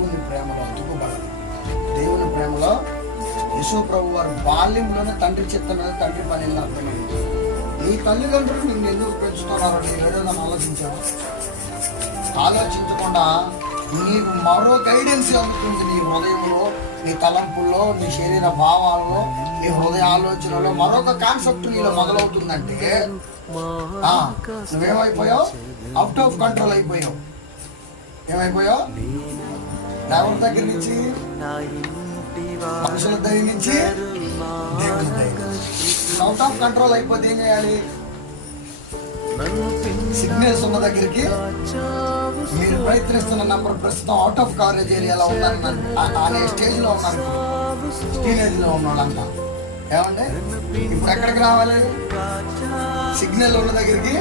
దేవుని ప్రేమలో అతుకుబడాలి. దేవుని ప్రేమలో యేసు ప్రభు వారు బాల్యంలోనే తండ్రి చిత్తమైన తండ్రి పని అర్థమైంది. నీ తల్లిదండ్రులు నిన్ను ఎందుకు పెంచుతున్నారో నేను ఏదైనా ఆలోచించకుండా నీకు మరో గైడెన్స్ అందుతుంది. నీ హృదయంలో, నీ తలంపుల్లో, నీ శరీర భావాల్లో, నీ హృదయ ఆలోచనలో మరొక కాన్సెప్ట్ నీలో మొదలవుతుందంటే నువ్వేమైపోయావు? అవుట్ ఆఫ్ కంట్రోల్ అయిపోయావు. ఏమైపోయావు? ఎవరి దగ్గర నుంచి? మనుషుల దగ్గర నుంచి దేవుని దగ్గర. అవుట్ ఆఫ్ కంట్రోల్ అయిపోతే ఏం చేయాలి? సిగ్నల్స్ ఉన్న దగ్గరికి మీరు ప్రయత్నిస్తున్న నంబర్ ప్రస్తుతం అవుట్ ఆఫ్ కవరేజ్ ఏరియాలో ఉన్నారు అనే స్టేజ్ లో ఉన్నారు. టీనేజ్ లో ఉన్నోళ్ళంతా ఏమంటే ఇప్పుడు ఎక్కడికి రావాలి? సిగ్నల్ ఉన్న దగ్గరికి